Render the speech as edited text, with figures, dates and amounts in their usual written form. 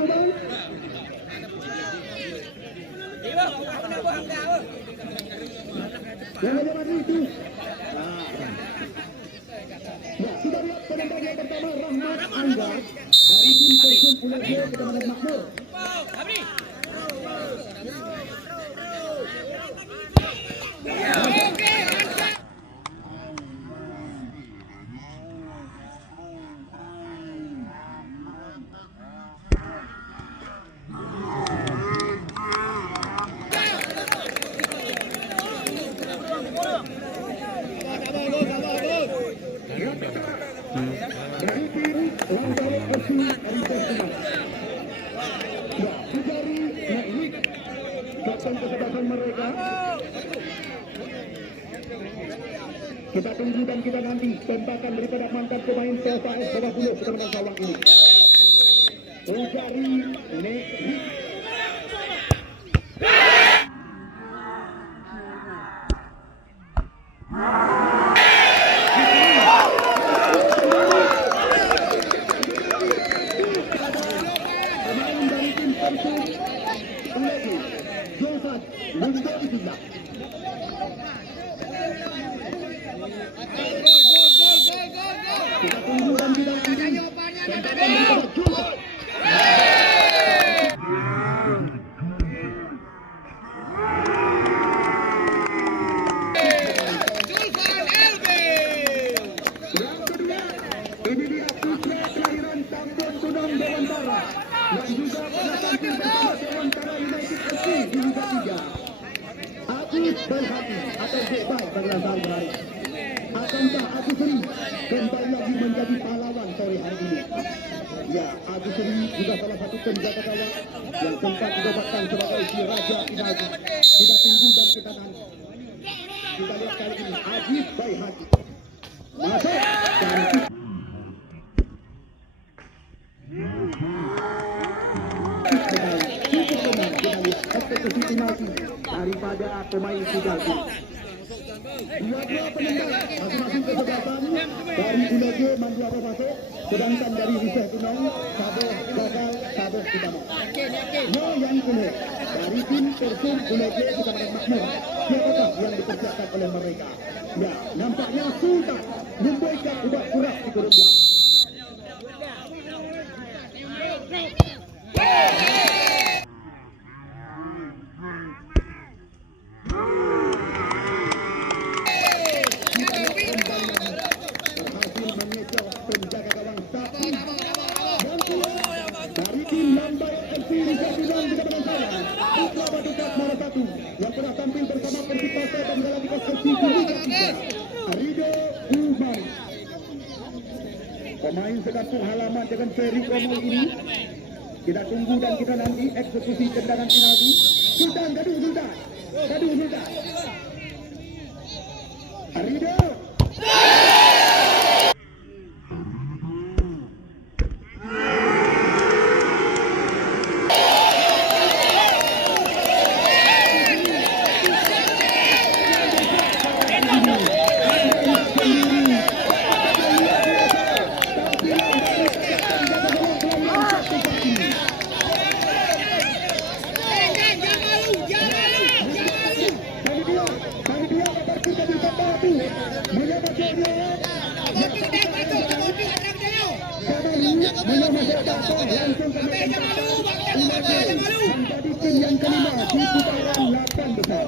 Ya, sudah lihat penendang yang pertama Rahmat Angga dari tim Persum Pulau G Kecamatan Makmur. Dari tim Langgawe FC Arief. Ya, Sujari Naik, kapten kesebelasan mereka. Kita tunggu dan kita nanti tembakan daripada mantan pemain PSIS Bawah Bulu Kecamatan Sawang ini. Sujari Naik. Kita tunggu dan kita nanti. Yang kedua, ini dia putra kelahiran Kampung Tunang Dewantara yang juga pernah tampil bersama Dewantara United FC di Liga 3. Agus Berhati atau Bebay panggilan sehari-hari. Akankah Agus Seri kembali lagi menjadi pahlawan sore hari ini? Ya, Agus Seri juga salah satu penjaga gawang yang sempat dinobatkan sebagai si Raja Penalti. Kita tunggu dan kita nanti. Kita lihat kali ini Agus Berhati masuk dan eksekusi penalti daripada pemain Sijalti. Dua-dua penendang masing-masing kesebelasan dari Uloge Manduara masuk, sedangkan dari Riseh Tunong Saboh gagal, Saboh utama. Yang kulit dari tim Persum Uloge Kecamatan Makmur, siapakah yang dipersiapkan oleh mereka? Ya, nampaknya Sultan memberikan ubat kurang di Columbia. Dari tim Lambai FC Liga 9 di Kecamatan Sawang, Putra Batu Kat Muara 1 yang pernah tampil bersama Persib Pasar dan mengalami eksekusi di Liga 3, Rido Umar. Pemain sekampung halaman dengan Ferry Komol ini. Kita tunggu dan kita nanti eksekusi tendangan penalti. Sultan, gaduh Sultan. Rido. Menjadi tim yang kelima di putaran 8 besar.